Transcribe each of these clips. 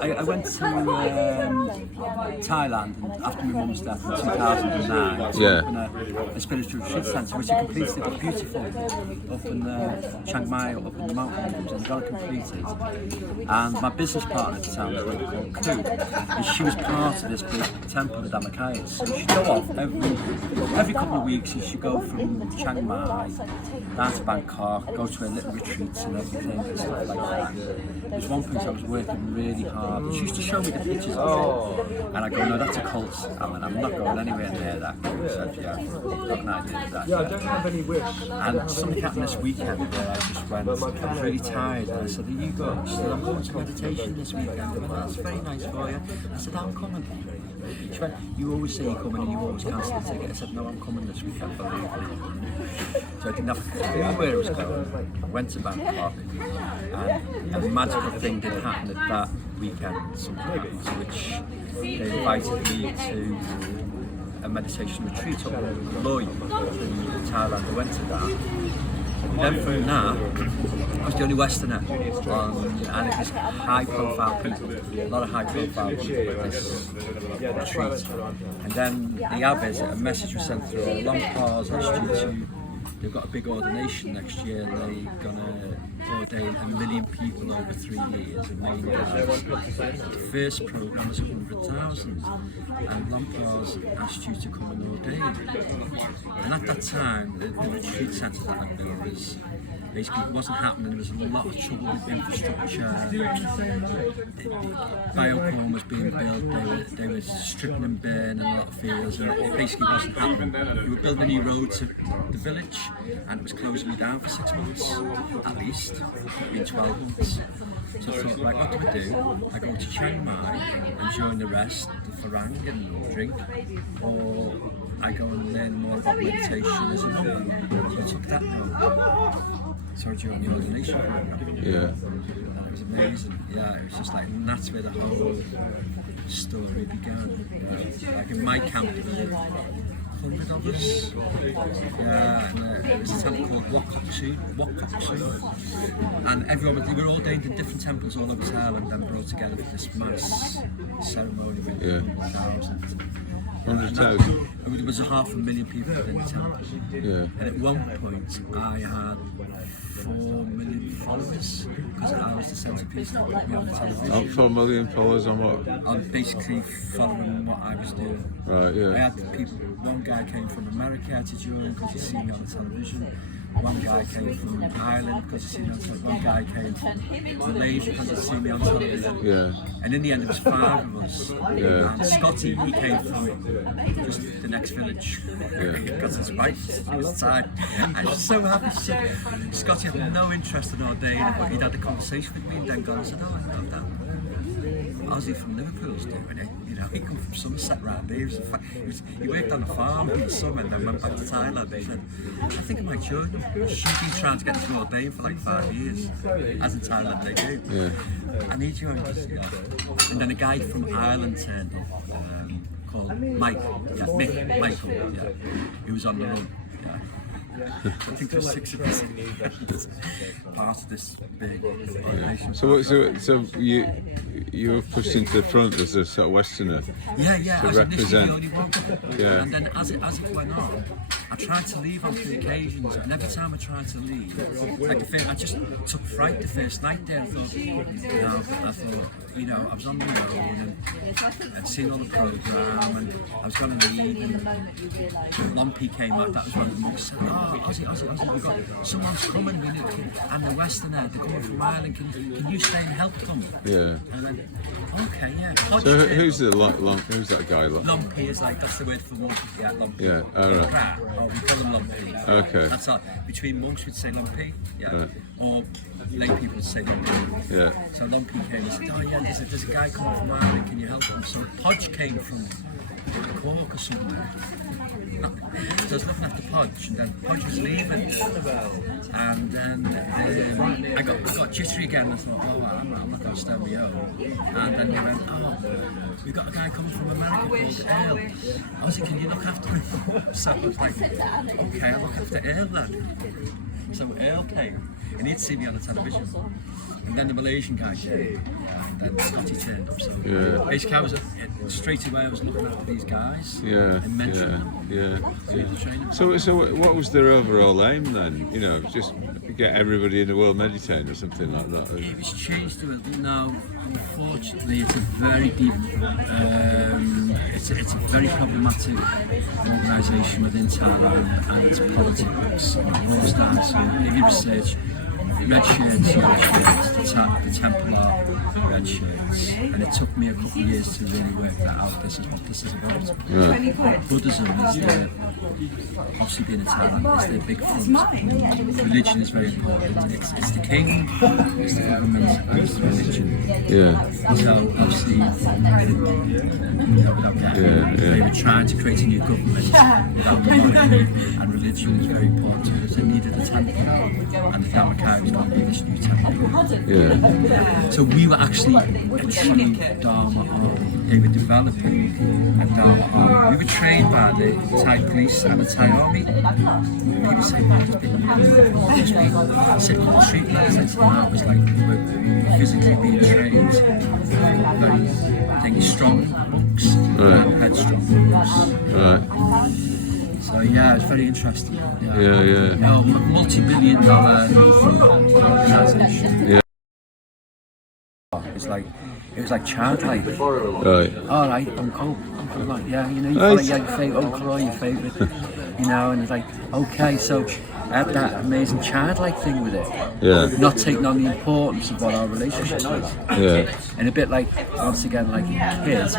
I went to Thailand after my mum's death in 2009 to open a spiritual retreat centre, which I completed. It was beautiful up in Chiang Mai, up in the mountains, and got it completed. And my business partner at the time was a lady called Koo, and she was part of this big temple, the Dhammakaya. So she'd go off every couple of weeks. She should go from Chiang Mai down to Bangkok, go to her little retreats and everything and stuff like that. There's one place I was working really hard, and she used to show me the pictures of it, and I go, no, that's a cult, Alan, I'm not going anywhere near that. She said, yeah, I've got an idea of that. Yeah, I don't have any wish. And something happened this weekend where I just went, I was really tired, and I said, are you going? She said, I'm going to meditation this weekend. I went, that's very nice for you. I said, I'm coming. She went, you always say you're coming and you always cancel the ticket. I said, no, I'm coming this weekend, believe me. So I didn't have a clue where it was going. I went to Bangkok, and a magical thing did happen at that weekend, sometimes, which they invited me to a meditation retreat up in Loy in Thailand. I went to that. Then from that, I was the only Westerner, and it was high-profile people, a lot of high-profile people at this retreat. And then the abbot, a message was sent through, long pause, asked you to, they've got a big ordination next year, and they're going to ordain 1 million people over 3 years. And the first programme was 100,000, and Lampard's asked you to come and ordain. And at that time, the retreat centre that I built was basically, it wasn't happening. There was a lot of trouble with infrastructure. Biocom was being built. They were stripping and burning a lot of fields, and it basically wasn't happening. We were building a new road to the village, and it was closing me down for 6 months, at least, in 12 months. So I thought, right, what do I do? I go to Chiang Mai and join the rest, the Farang and drink, or I go and learn more about meditation as a monk. So I took that road. So I joined the ordination program. Yeah. And it was amazing. Yeah, it was just like, and that's where the whole story began. Like in my camp, there were 100 of us. Yeah, and it was a temple called Wat Phra. And everyone, we were ordained in different temples all over Thailand and brought together for this mass ceremony with 100,000. 100,000. There was 500,000 people in the temple. Yeah. And at one point, I had 4 million followers because I was the centerpiece that put me on the television. 4 million followers on what? I'm basically following what I was doing. Right, yeah. I had people, one guy came from America, I had to join because he'd seen me on the television. One guy came from Ireland because he'd seen me on television. One guy came from Malaysia because he'd seen me on television. Yeah. And in the end, it was 5 of us. Yeah. And Scotty, he came from just the next village. Because his wife was tired. I was so happy. Scotty had no interest in ordaining, but he'd had a conversation with me and then gone and said, oh, I know that. Oszey from Liverpool's doing it. You know, he come from Somerset round here. He worked on a farm in the summer and then went back to Thailand. He said, I think I might join him. She's been trying to get him to ordain for like 5 years. As in Thailand they do. Yeah. And he joined us, yeah. And then a guy from Ireland turned up called Michael. Yeah, Michael, yeah. He was on the run. Yeah. I think there were 6 of us part of this big ordination. So you were pushed into the front as a sort of Westerner. Yeah, to I was initially the only one. Yeah. And then as it went on, I tried to leave on 3 occasions, and every time I tried to leave, like I just took fright the first night there. I thought, I was on my own, and I'd seen all the programme, and I was going to leave, and Lumpy came out. That was when the monks said, oh, Oszey, we've got someone's coming, and the Westerner, they're coming from Ireland, can you stay and help them? Yeah. And I went, okay, yeah. So who's that guy? Lumpy is like, that's the word for lumpy, yeah, Lumpy. Yeah, alright. We call them Lumpy. Okay. That's how, between monks we'd say Lumpy, yeah. Right. Or lay people would say Lumpy. Yeah. So Lumpy came and said, oh yeah, there's a guy coming from Ireland, can you help him? So Podge came from Cork or somewhere. So I was looking after Podge, and then Podge was leaving, and then I got jittery again, and I thought, oh, I'm not going to stay on my own. And then they went, oh, we've got a guy coming from America called Earl. Oszey, can you look after him? So I was like, okay, I'll look after Earl then. So Earl came, and he'd see me on the television. And then the Malaysian guy came, and then Scotty turned up. So basically, straight away I was looking at these guys and mentioning them. So what was their overall aim then? You know, just get everybody in the world meditating or something like that? It was changed to it. No, unfortunately, it's a very deep, it's a very problematic organisation within Thailand and its politics. It boils down to, if you research red shirts, the temple are red shirts, and it took me a couple of years to really work that out. This is what this is about. Buddhism is their, obviously being in Thailand, is their big front. Religion is very important. It's the king, it's the government, and it's the religion. So obviously, without getting they were trying to create a new government without the monarchy, and religion is very important because they needed a temple, and the Dhammakaya was going to be this new temple. So we were actually a true Dharma army. They were developing a Dharma army. We were trained by the Thai police and the Thai army. People say, "Oh, just be sitting on the street meditating." Now it was like we were physically being trained. Very strong monks, headstrong monks. So yeah, it's very interesting. Multi-billion-dollar organisation. It was like childlike. Right. All right, uncle, like, yeah, you know, you call it your favourite uncle or your favourite, you know, and it's like, okay, so I had that amazing childlike thing with it. Yeah. Not taking on the importance of what our relationship was. Yeah. And a bit like, once again, like kids,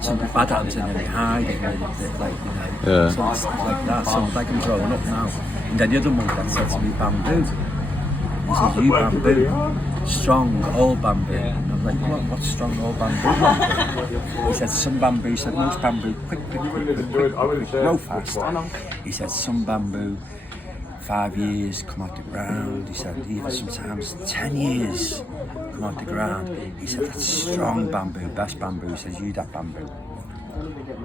something bad happens and then they hide it, and like, you know, so it's like that. So like I'm growing up now. And then the other monk that said to me, bamboo. He said, you bamboo. Strong old bamboo. And I was like, what's strong old bamboo? He said some bamboo. He said most bamboo quick, grow fast. He said some bamboo 5 years come out the ground. He said even sometimes 10 years come out the ground. He said that's strong bamboo, best bamboo. He says you that bamboo.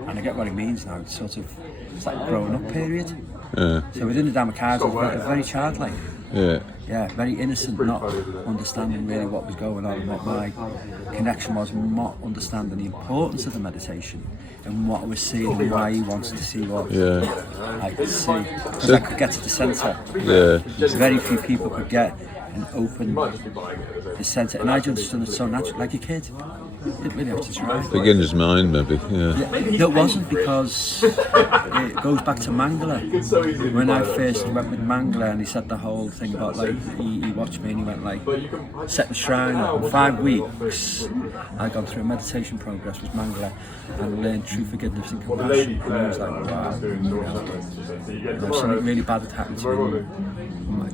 And I get what he means now. It's sort of it's like a growing up period. So within the Dhammakaya, it was very childlike. Yeah, very innocent, not understanding really what was going on and what my connection was, not understanding the importance of the meditation and what I was seeing and why he wanted to see what I could see. Because I could get to the centre. Very few people could get and open the centre, and I just understood it so naturally, like a kid. You didn't really have to try. Beginner's mind, maybe. No, it wasn't, because it goes back to Mangala. When I first went with Mangala, and he said the whole thing about like he watched me and he went like set the shrine up. In 5 weeks, I gone through a meditation progress with Mangala and learned true forgiveness and compassion. And I was like, wow, something really bad had happened to me.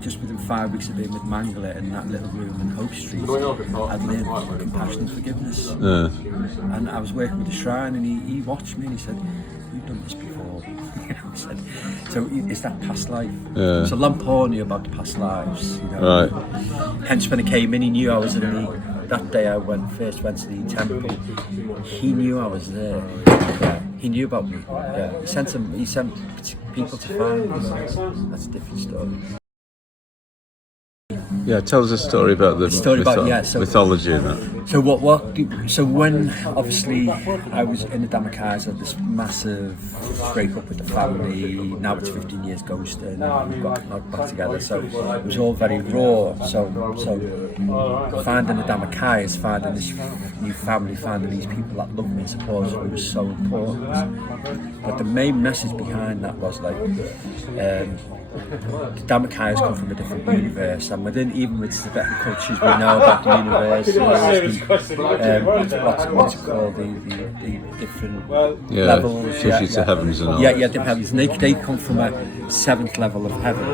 Just within 5 weeks of being with Mangala in that little room in Hope Street, I'd learned compassion and forgiveness. And I was working with the shrine, and he watched me and he said, "You've done this before." I said, so it's that past life. So Lampornia about the past lives, you know. Hence when I came in, he knew I was in that day I first went to the temple. He knew I was there. He knew about me. He sent people to find me. That's a different story. Yeah, tell us a story about the mythology and that. So when obviously I was in the Dhammakaya, I had this massive breakup with the family. Now it's 15 years ghosting, and we've got back together. So it was all very raw. So finding the Dhammakaya is finding this new family, finding these people that love me and support me was so important. But the main message behind that was like the Dhammakayas come from a different universe, and even with Tibetan cultures we know about the universe, what's it called, the different levels, to heavens and all. Different heavens, and they come from a 7th level of heaven,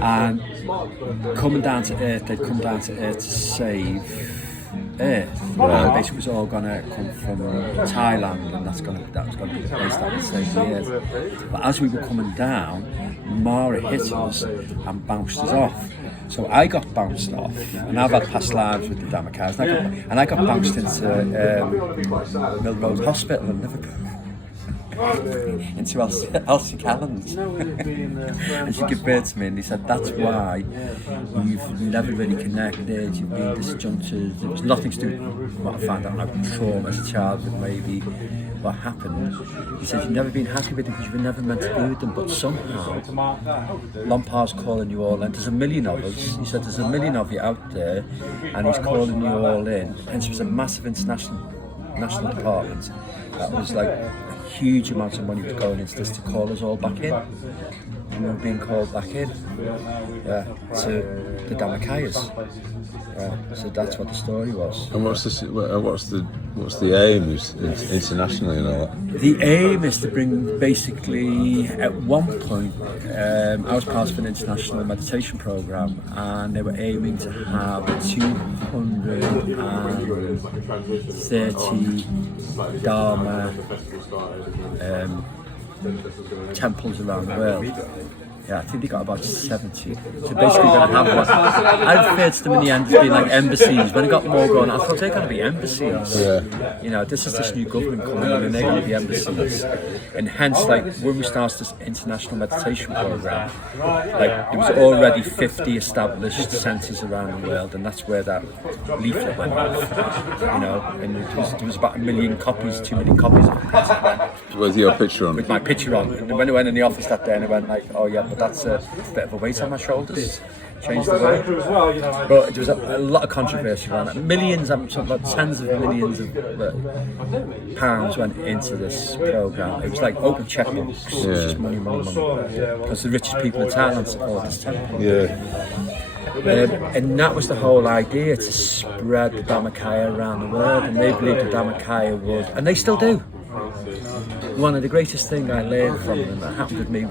and coming down to earth, they'd come down to earth to save Earth. Basically, it's all gonna come from Thailand, and that's gonna be the place that will save the Earth. But as we were coming down, Mara hit us and bounced us off. So I got bounced off, and I've had past lives with the Dhammakayas, and I got bounced into Mill Road Hospital in Liverpool. into Oszey Calland. And she gave birth to me, and he said, that's why you've never really connected, you've been disjuncted. There was nothing to do with what I found out about trauma as a child, but maybe what happened. He said, you've never been happy with them because you were never meant to be with them, but somehow Lompar's calling you all in. There's a million of us. He said, there's a million of you out there, and he's calling you all in. Hence, it was a massive national department that was like a huge amount of money was going into this to call us all back in. And we were being called back in, to the Dhammakayas. So that's what the story was. And what's the aim internationally and all that? The aim is to bring, basically, at one point, I was part of an international meditation program, and they were aiming to have 230 Dharma temples around the world. Yeah, I think they got about 70. So basically, going to have one. I referred to them in the end as being like embassies. When I got more going, I thought they're going to be embassies. Yeah. You know, this is this new government coming in, and they're going to be embassies. And hence, like when we started this international meditation program, like there was already 50 established centres around the world, and that's where that leaflet went off. You know, and there was about 2 million copies of it. With your picture on? With my picture on. And when I went in the office that day, and I went like, oh yeah, but that's a bit of a weight on my shoulders. Changed the way. But there was a lot of controversy around it. Millions, I'm talking about tens of millions of pounds went into this programme. It was like open checkbooks. It was just money. Because the richest people in Thailand support this temple. And that was the whole idea, to spread the Dhammakaya around the world. And they believed the Dhammakaya would, and they still do. One of the greatest things I learned from them that happened with me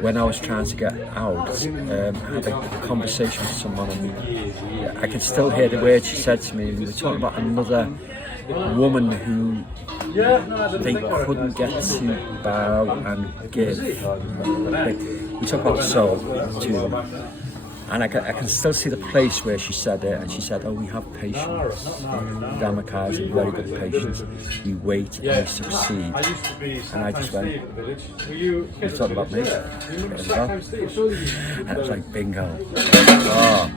when I was trying to get out, I had a conversation with someone, and I can still hear the words she said to me. We were talking about another woman who they couldn't get to bow and give. We talked about the soul to them. And I can still see the place where she said it, and she said, oh, we have patience. Dhammakaya is a very good patience. We wait and we succeed. And I just went, you talking about me? And it was like, bingo. Oh.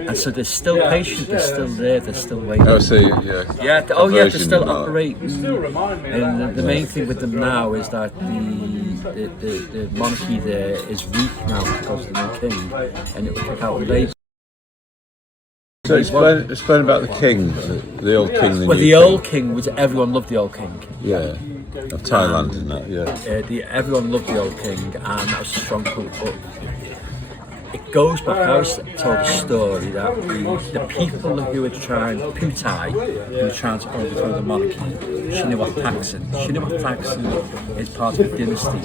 And so they're still patient, they're still there, they're still waiting. Oh, so yeah. Yeah, they're still operating. And the main thing with them now is that the monarchy there is weak now because of the new king, and it will kick out Labour. So explain about the king, the old king. Well, the old king was, everyone loved the old king. Yeah, of Thailand and that. Yeah. Everyone loved the old king, and that was a strong cult. But it goes back. I was told a story that the people who were trying, Putai, who were trying to overthrow the monarchy, Wat Phra Dhammakaya is part of a dynasty,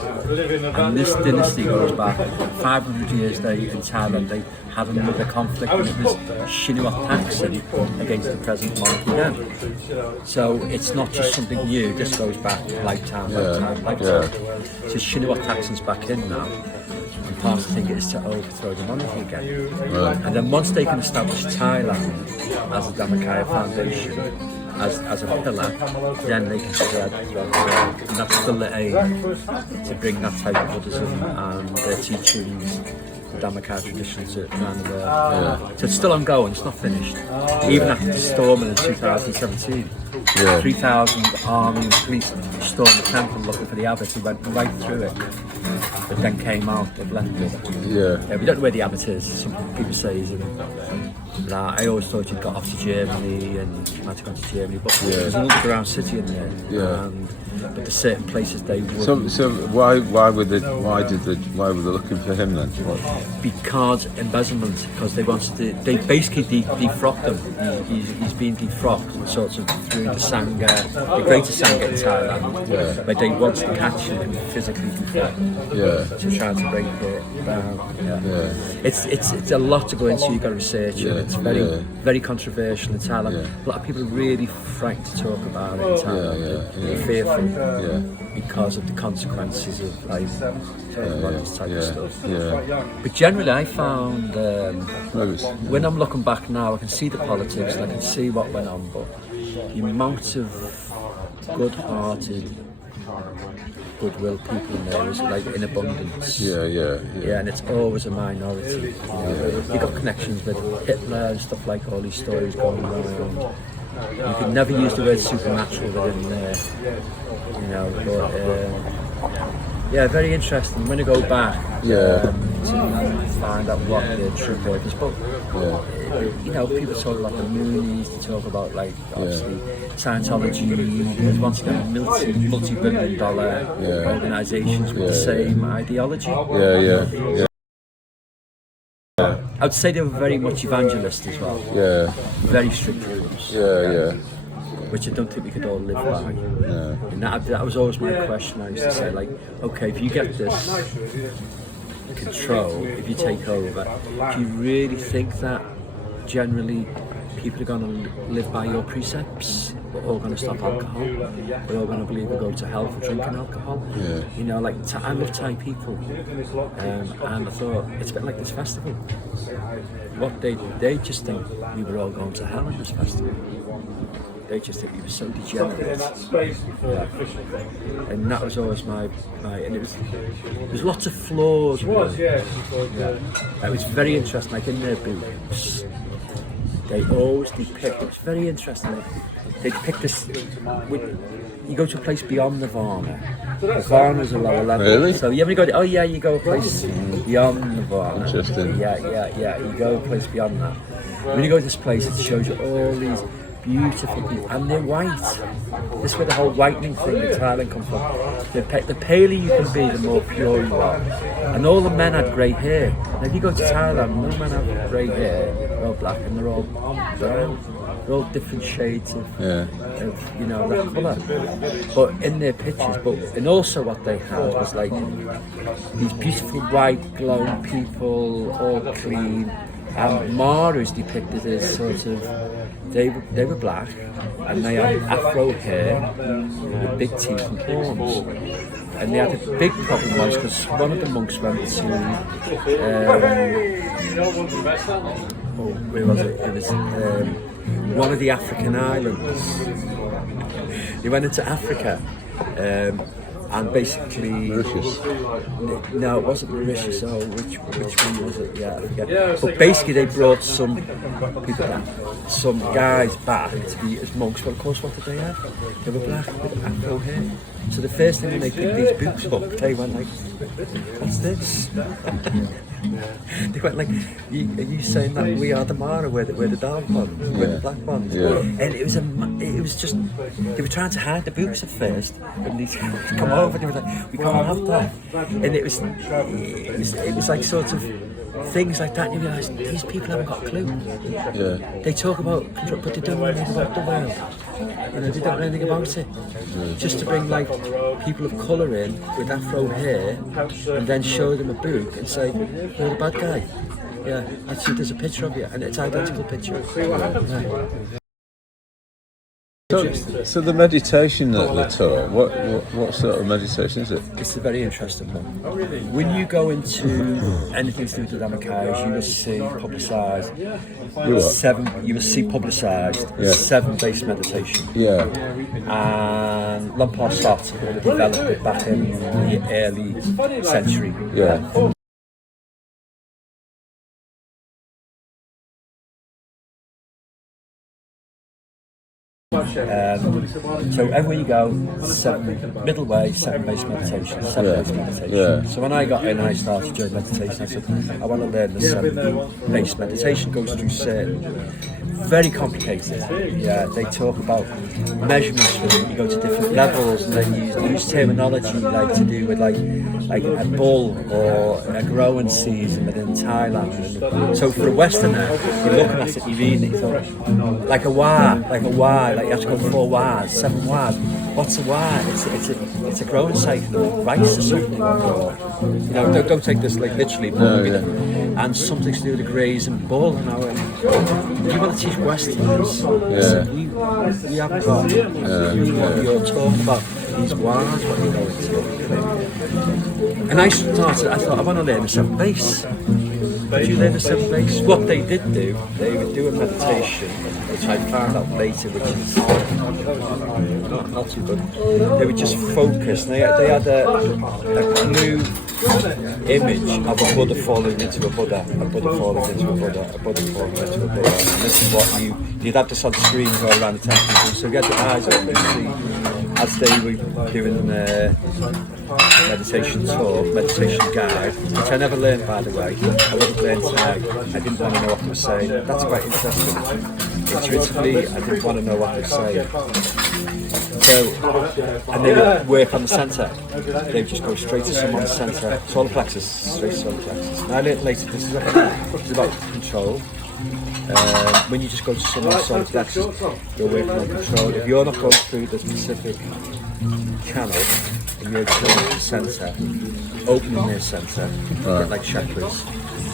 and this dynasty goes back 500 years. In Thailand, they had another conflict, and it was Wat Phra against the present monarchy then. So it's not just something new. This goes back lifetime. So Wat Phra's back in now. Part of the thing is to overthrow the monarchy again. Right. And then once they can establish Thailand as a Dhammakaya foundation, as a pillar, then they can spread throughout the world. And that's still the aim, to bring that type of Buddhism and their teachings, the Dhammakaya tradition to around the world. So it's still ongoing, it's not finished. Even after the storming in 2017. 3,000 army and police stormed the temple looking for the abbot, who went right through it, but then came out, they've left it. We don't know where the abbot is. Some people say he's in I always thought he'd got off to Germany and he might have gone to Germany, but there's an underground city in there. But there's certain places they would. So why were they looking for him then? Because embezzlement. Because they basically defrocked him. He's been defrocked, sort of through the Sangha, the greater Sangha in Thailand. But they wanted to catch him and physically defrock. To try to break it down. It's a lot to go into. You've got to research it. It's very controversial in Thailand. A lot of people are really frightened to talk about it in Thailand. They're fearful. Because of the consequences of this type of stuff. But generally I found when I'm looking back now, I can see the politics and I can see what went on, but the amount of good-hearted goodwill people in there is like in abundance. Yeah, And it's always a minority. You got connections with Hitler and stuff like all these stories going around. You could never use the word supernatural within there, but very interesting when you go back to find out what the true purpose. But people talk about the Moonies, they talk about like obviously Scientology. There's once again multi-billion-dollar organisations with the same ideology. I would say they were very much evangelist as well. Very strict rules. Which I don't think we could all live by. And that was always my question. I used to say, like, okay, if you get this control, if you take over, do you really think that generally people are going to live by your precepts? We're all going to stop alcohol. We're all going to believe we'll go to hell for drinking alcohol. I love Thai people, and I thought it's a bit like this festival. What they just think we were all going to hell in this festival. They just think we were so degenerate. And that was always my and there's lots of flaws. It was very interesting, like in their books. They always depict, it's very interesting, they depict this, you go to a place beyond Nirvana. Nirvana's a lower level. Really? So you go a place beyond Nirvana. Interesting. You go a place beyond that. When you go to this place, it shows you all these beautiful people, and they're white. This is where the whole whitening thing in Thailand comes from. The paler you can be, the more pure you are. And all the men had grey hair. Now if you go to Thailand, no men have grey hair, they're all black and they're all brown. They're all different shades of that colour. But in their pictures, and also what they had was like these beautiful white glowing people, all clean. And Mara is depicted as sort of, they were black and they had afro hair with big teeth and horns. And they had a big problem was because one of the monks went to, where was it? It was one of the African islands. He went into Africa. And basically, Mauritius. No, it wasn't Mauritius. Oh, which one was it? Yeah, I forget. But basically, they brought some people back, some guys back to be as monks. But of course, what did they have? They were black with afro hair. So the first thing when they picked these books up, they went like, "What's this?" They went like, "Are you saying that we are the Mara? We're the dark ones, we're the black ones?" And it was just they were trying to hide the books at first, and these guys come over. They were like, "We can't have that," and it was like sort of things like that. And you realise these people haven't got a clue. They talk about control, but they don't know anything about the world. They don't know anything about it. Just to bring like people of colour in with afro hair and then show them a book and say, you're the bad guy. Actually there's a picture of you and it's an identical picture. So the meditation that they taught, what sort of meditation is it? It's a very interesting one. When you go into anything to do with the Dhammakayas, you will see publicised seven base meditation. And Lumpur Sot developed it back in the early century. So everywhere you go, middle way, seven base meditation. So when I got in, I started doing meditation. I said, I want to learn the seven base meditation. Goes through certain, very complicated. They talk about measurements. You go to different levels, and then you use terminology like to do with like a bull or a growing season within Thailand. And so for a Westerner, you're looking at it, you're reading it, you thought, like a wa, like you have to go 4 Ws, 7 Ws. What's a wa? It's a growing cycle of rice or something. Or, don't take this like literally, but and something to do with the grazing bull. You want to teach Westerners? We haven't got. You're talking about these Ws, what you're going to. And I thought I want to learn the 7 base. Did you learn the 7 base? What they did do, they would do a meditation, which I found out later, which is not too good. They would just focus. They had a blue image of a Buddha falling into a Buddha, a Buddha falling into a Buddha, a Buddha falling into a Buddha. And this is what you'd have this on screen all around the temple. So you had your eyes open and see as they were doing the meditation talk, meditation guide, which I never learned, by the way. I wouldn't learn tonight. I didn't want to know what they were saying. That's quite interesting. Intuitively, I didn't want to know what they were saying. So, and they would work on the centre. They would just go straight to someone's centre, solar plexus, straight to solar plexus. And I learned later this is about control. When you just go to someone's solar plexus, you're working on control. If you're not going through the specific channel, and you're going to the centre, opening their centre, like chakras,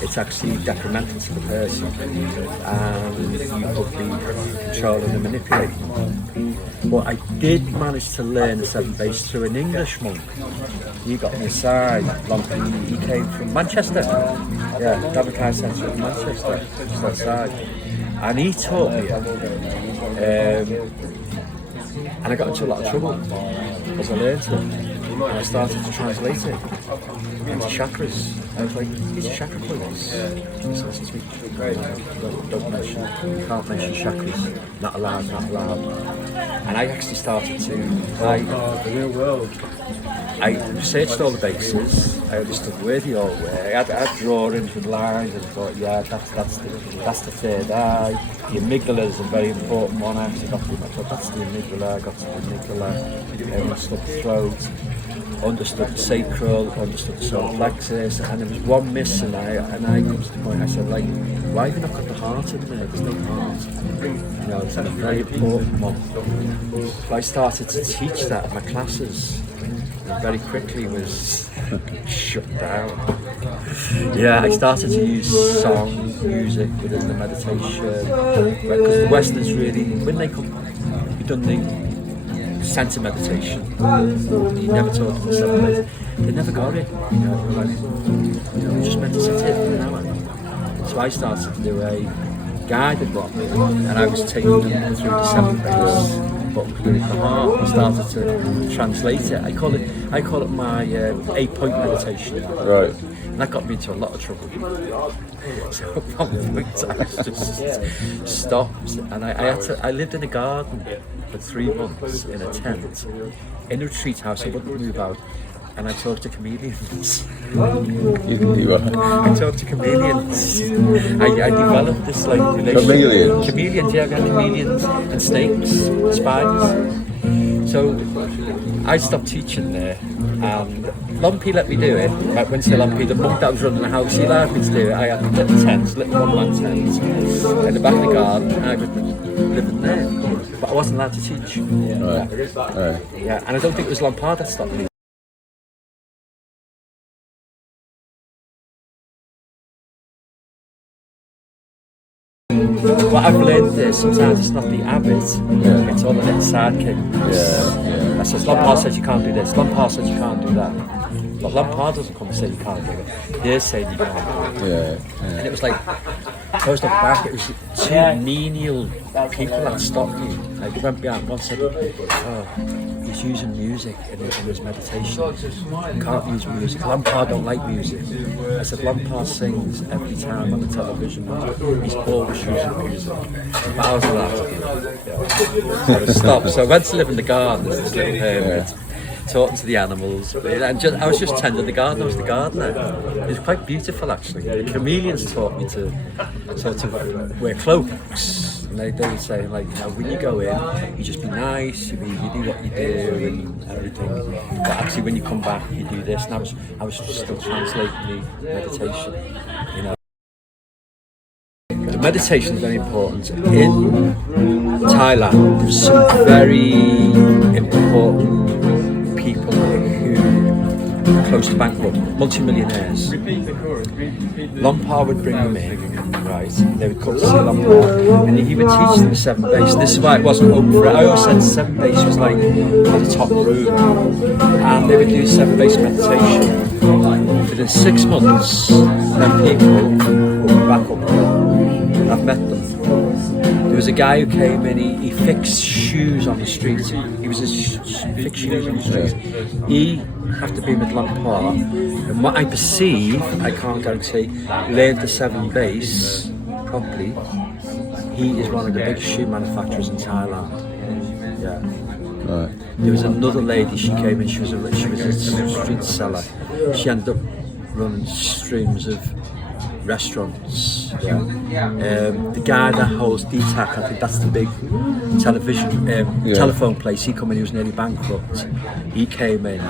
it's actually detrimental to the person, and you could be controlling and manipulating them. But I did manage to learn the 7 base through an English monk. He got me aside. He came from Manchester. Yeah, Dhammakaya Centre in Manchester, just outside. And he taught me and I got into a lot of trouble as I learned it. And I started to translate it into chakras. I was like, these are chakra points. So this is don't mention, you can't mention chakras. Not allowed, not allowed. And I actually started to, I researched all the bases. I understood where they all were. I had drawings with lines and thought, yeah, that's the third eye. The amygdala is a very important one. I actually got to I thought, that's the amygdala. I got to the amygdala. I understood the throat. Understood the sacral, understood the solar plexus, and there was one missing. And I come to the point. I said, like, why have you not got the heart in there? There's no heart. You know, it's a very important one. So I started to teach that in my classes, and very quickly was shut down. Yeah, I started to use song, music within the meditation, because the Westerners really, when they come, we've done the centre meditation. You never taught them the 7 base. They never got it. You know, they were like, we just meant to sit here for an hour. So I started to do a guided one, and I was taking them through the 7 base, but with the heart. I started to translate it. I call it my 8-point meditation. Right. And that got me into a lot of trouble. So at one point I just stopped, and I lived in a garden for 3 months in a tent, in a retreat house. I wouldn't move out, and I talked to comedians. I talked to comedians. I developed this like relationship. Chameleons, yeah, I got chameleons and snakes, spiders. So I stopped teaching there, and Lumpy let me do it. Like when I say Lumpy, the monk that was running the house, he allowed me to do it. I had little tents, little one-man tents, in the back of the garden, and I was living there. But I wasn't allowed to teach. Right. Yeah, and I don't think it was Lampard that stopped me. What I've learned is sometimes it's not the habit, it's all the little sidekick. I says, Lampard says you can't do this, Lampard says you can't do that. But Lampard doesn't come and say you can't do it. They're saying you can't do it. And it was like, I was looking back, it was 2 menial people that stopped me. Like, they went behind one said, he's using music in his meditation. You can't use music. Lampard don't like music. I said, Lampard sings every time on the television. He's always using music. But I was like, so I stopped. So I went to live in the garden as this little hermit, talking to the animals. And I was just tending the garden. I was the gardener. It was quite beautiful, actually. The chameleons taught me to sort of wear cloaks. And they would say, like, you know, when you go in, you just be nice, you do what you do and everything. But actually, when you come back, you do this. And I was still translating the meditation, you know. The meditation is very important. In Thailand, there's some very important people who are close to bankrupt, multi-millionaires. Lampard would bring them in, right? They would come to see Lampard, and he would teach them 7 base. This is why it wasn't open for it. I always said 7 base was like the top room, and they would do 7 base meditation. Within 6 months, then people back up. I've met them. There was a guy who came in, he fixed shoes on the street. He was fixed shoes on the street. He, after being with Lampard, and what I perceive, I can't guarantee, learned the 7 bass properly. He is one of the biggest shoe manufacturers in Thailand. Yeah. Right. There was another lady, she came in, she was a street seller. She ended up running streams of restaurants. Yeah. The guy that holds DTAC, I think that's the big telephone place, he came in, he was nearly bankrupt. He came in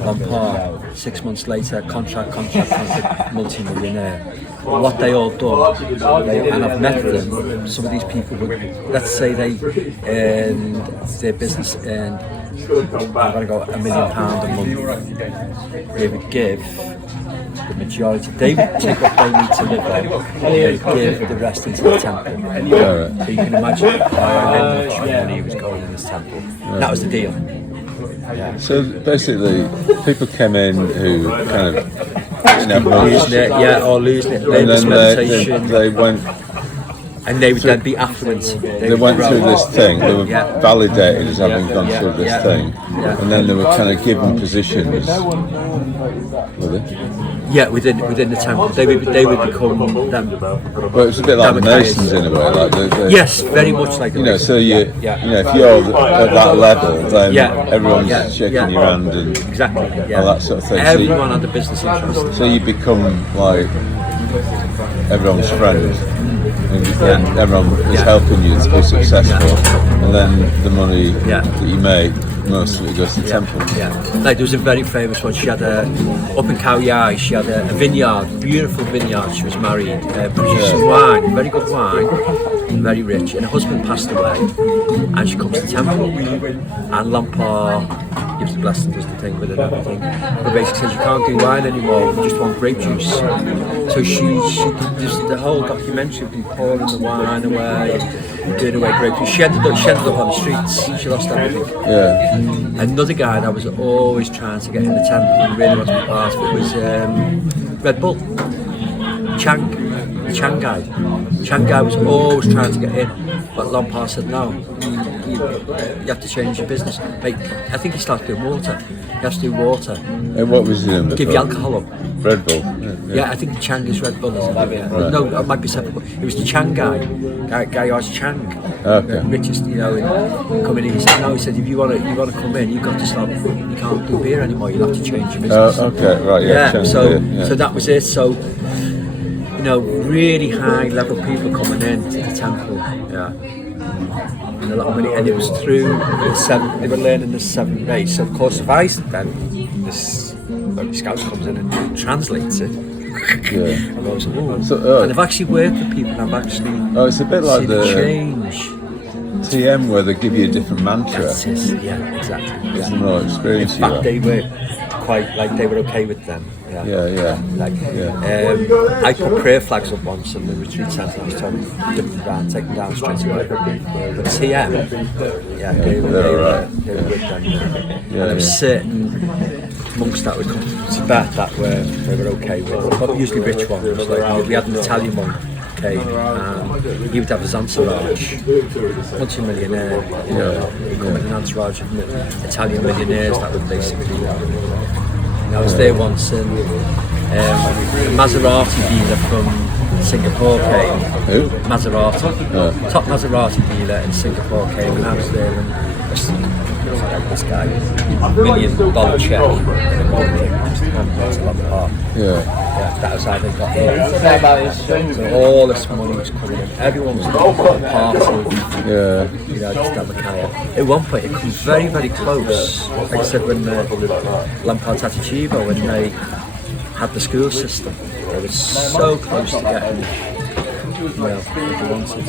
on par, 6 months later, contract, multi-millionaire. What they all done, and I've met them, some of these people would, let's say their business earned, I'm going to go £1 million a month, they would give the majority, they would take what they need to live on, and they would give the rest into the temple. So you can imagine how much money was going in this temple. That was the deal. Yeah. So basically, people came in who kind of losing it, or losing it. And then they went. And they would then be affluent. They went through this thing. They were validated as having gone through this thing, and then they were kind of given positions. Were they? Yeah, within the temple, they would become them. Well, it was a bit like the Masons in a way, like yes, very much like the Masons. So you know, if you're at that level, then everyone's shaking your hand and all that sort of thing. Everyone had the business interest. So you become like everyone's friend, and everyone is helping you to be successful, and then the money that you make, most of it goes to the temple. Yeah, like there was a very famous one. She had up in Khao Yai, she had a vineyard, beautiful vineyard. She was married, producing wine, very good wine, very rich. And her husband passed away, and she comes to the temple, and Lampard gives the blessing, does the thing with it and everything. But basically says you can't do wine anymore, we just want grape juice. So she just the whole documentary of pouring the wine away, doing away grape juice. She ended up on the streets. She lost everything. Yeah. Another guy that was always trying to get in the temple and really wanted to be part of it was Red Bull. Chang guy. Chang guy was always trying to get in, but Lampard said no. You have to change your business. Like, I think he started doing water. You have to do water. And what was it in? Give you alcohol up. Red Bull. Yeah, I think Chang is Red Bull. Isn't it? Yeah. Right. No, it might be separate. It was the Chang guy who has Chang. Okay. Richest, and coming in. He said no. He said if you want to come in, you've got to stop. You can't do beer anymore. You'll have to change your business. Okay, right. Yeah. So that was it. So really high level people coming in to the temple. Yeah. And a lot of money, and it was through the 7. They were learning the 7 bass. So of course, if I then this scout comes in and translates it, and goes, and I've actually worked with people, and I've actually it's a bit like the change. TM where they give you a different mantra. That's it. Yeah, exactly. It's more experience. In fact, they were quite they were okay with them. I put prayer flags up once in the retreat centre. I was told to dip them down, take them down straight away. But TM, they were with them. And there were certain monks that would come to Tibet that they were okay with, but usually rich ones. Like we had an Italian monk came, and he would have his entourage, multi-millionaire. He'd come in an entourage of Italian millionaires that would basically. I was there once, and a Maserati dealer from Singapore came. Who? Maserati. Top Maserati dealer in Singapore came, and I was there, and this guy, $1 million check. That was how they got here. So all this money was coming in. Everyone was part of Dhammakaya. At one point, it comes very, very close. Like I said, when Lampard Tatachiva, when they had the school system, they were so close to getting what they wanted.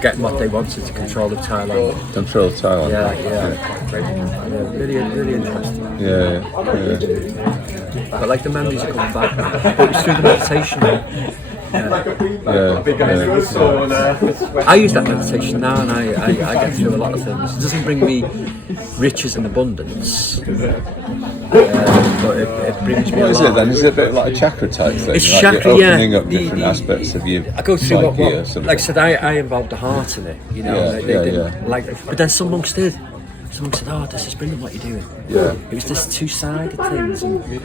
Getting what they wanted to control of Thailand. Control of Thailand. Really interesting. Yeah. But like the memories are coming back now. But it was through the meditation. I use that meditation now, and I get through a lot of things. It doesn't bring me riches and abundance, but it brings me. What is it then? Is it a bit like a chakra type thing? It's like chakra, you're opening up different aspects of you. I go through like like I said, I involved the heart in it, you know. Like, but then some monks did. Some monks said, "Oh, this is brilliant what you're doing." Yeah. It was just two-sided things, and you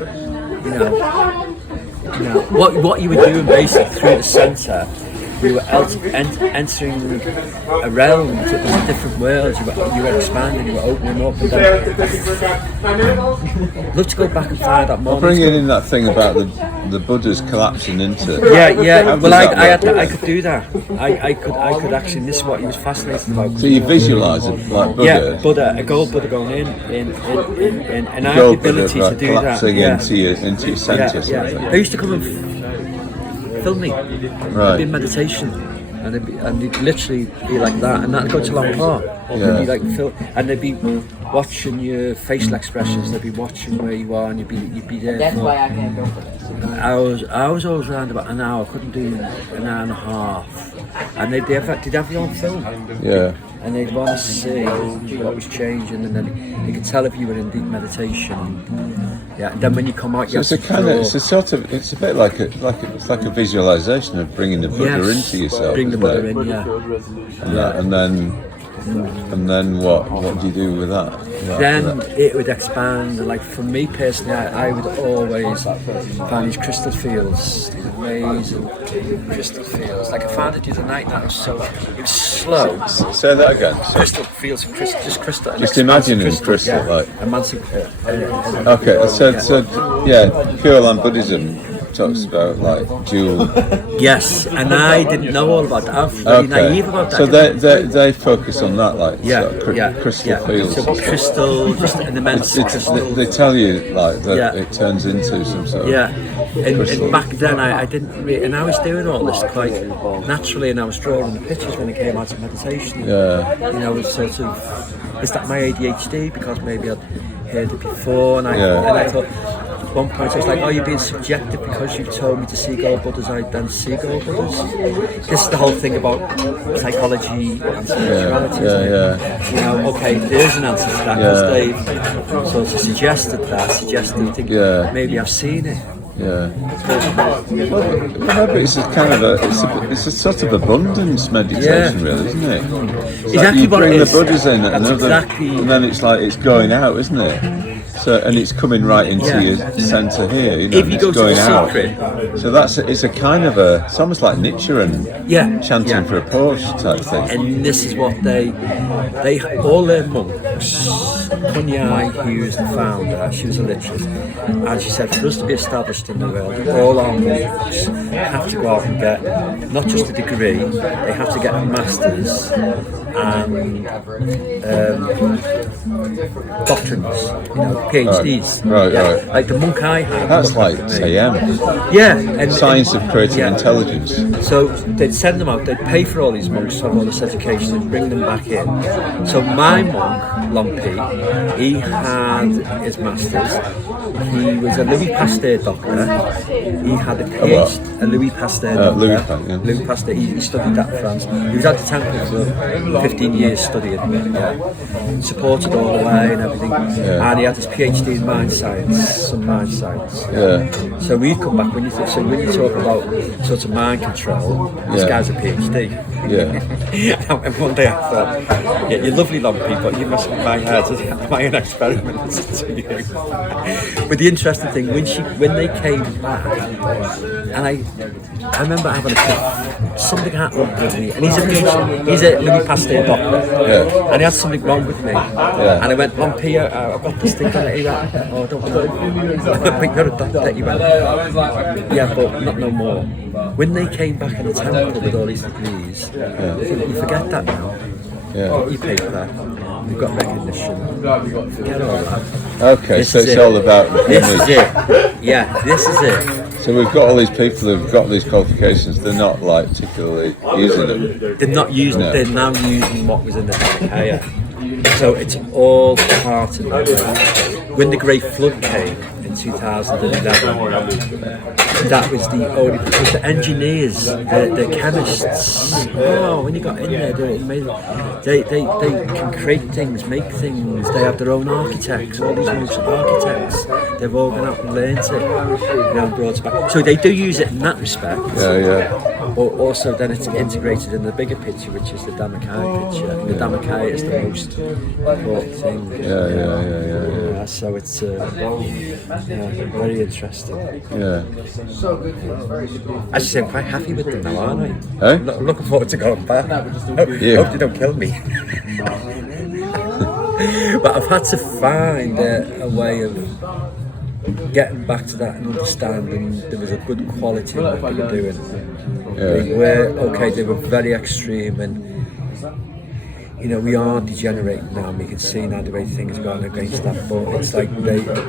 know, what you were doing basically through the centre. We were entering a realm, it was a different world. You were expanding, you were opening up. And I'd love to go back and find that moment. Bringing in that thing about the Buddhas collapsing into. Yeah. Well, I could do that. I could actually. This is what he was fascinated about. So you visualise it like Buddha. Yeah, Buddha, a gold Buddha going in, and I had the ability to do that. Collapsing into your centre. Yeah. They used to come and film me. Right. It'd be meditation, and they'd literally be like that, and that'd go to Wat Phra. They'd be like and they'd be watching your facial expressions. They'd be watching where you are, and you'd be there. That's why I can't go for this. I was always around about an hour. I couldn't do an hour and a half, and they'd have you on film. Yeah. And they'd want to see what was changing, and then you could tell if you were in deep meditation. Yeah, and then when you come out, so it's a bit like a visualization of bringing the Buddha into yourself. Bring the Buddha in, and then what do you do with that? Then it would expand. Like for me personally, I would always find these crystal fields, these amazing crystal fields. Like I found it the other night. It was slow. Say that again. Crystal fields, just crystal. Just imagining crystal, like. Okay, so Pure Land Buddhism talks about like jewel. Yes, and I didn't know all about that. I was really naive about that. So they focus on that, like crystal fields. So crystal, just an immense crystal. They tell you like that it turns into some sort of and back then I didn't really, and I was doing all this quite naturally, and I was drawing the pictures when I came out of meditation. Yeah. You know, it's sort of, is that my ADHD? Because maybe I'd heard it before, and I thought. At one point I was like, "Oh, you're being subjective because you've told me to see gold Buddhas. I then see gold Buddhas." This is the whole thing about psychology and spirituality. You know, okay, there's an answer to that because they've sort of suggested you think maybe I've seen it. Yeah. Well, but it's a kind of it's a sort of abundance meditation, really, isn't it? It's exactly like you bring the Buddhas in, and then it's like it's going out, isn't it? So and it's coming right into your centre here. You know, if you go to the secret, so it's a kind of it's almost like Nichiren, chanting for a pause type thing. And this is what they all their monks. Kunyai, who was the founder, she was a literist, and she said for us to be established in the world, all our monks have to go out and get not just a degree, they have to get a master's and doctrines, you know, PhDs. Right. Like the monk I had. That's like TM. Yeah. And Science of Creative Intelligence. So they'd send them out, they'd pay for all these monks to have all this education and bring them back in. So my monk, Lumpy, he had his masters. He was a Louis Pasteur doctor. He had a PhD, a Louis Pasteur doctor. Louis Pasteur, he studied that in France. He was at the temple for 15 years studying, supported all the way and everything. And he had his PhD in mind science. So we come back when you talk about sort of mind control. This guy's a PhD. And one day I thought, you're lovely, Lumpy, but you must be my head. My own experiments to you. But the interesting thing, when they came back, and I remember having something happened with me, and he's a Louis Pasteur doctor, and he had something wrong with me, and I went, Lumpy, I've got this thing that he went, oh, don't worry, you're a doctor, he went, yeah, but not no more. When they came back in the temple with all these degrees, you forget that now. You paid for that. You've got recognition. Forget all that. Okay, so it's all about the This is it. Yeah, this is it. So we've got all these people who've got these qualifications. They're not like particularly using them. They're not using. No. They're now using what was in the Dhammakaya. So it's all part of that. when the Great Flood came in 2011, that was the only, because the engineers, the chemists, when you got in there, they're amazing. They can create things, make things. They have their own architects. All these most architects, they've all gone out and learned it, and brought it back. So they do use it in that respect. But also then it's integrated in the bigger picture, which is the Dhammakaya picture. And the Dhammakaya is the most important thing. So it's very interesting. I should say I'm quite happy with them now, aren't I? I'm looking forward to going back. Hope you don't kill me. But I've had to find a way of getting back to that and understanding there was a good quality in what they were doing. They were very extreme, and we are degenerating now, and we can see now the way things are going against that, but it's like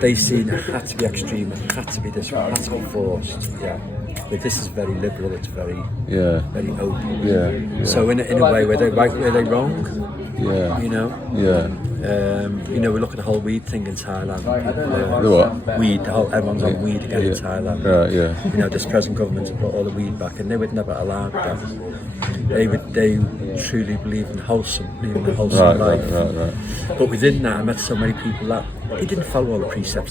they seen it had to be extreme, it had to be this way, it had to be forced. But this is very liberal, it's very very open. So in a way, were they right, were they wrong? We look at the whole weed thing in Thailand. The what? Weed, everyone's on weed again in Thailand. This present government have put all the weed back, and they would never allow that. They truly believe in wholesome life. But within that, I met so many people that they didn't follow all the precepts.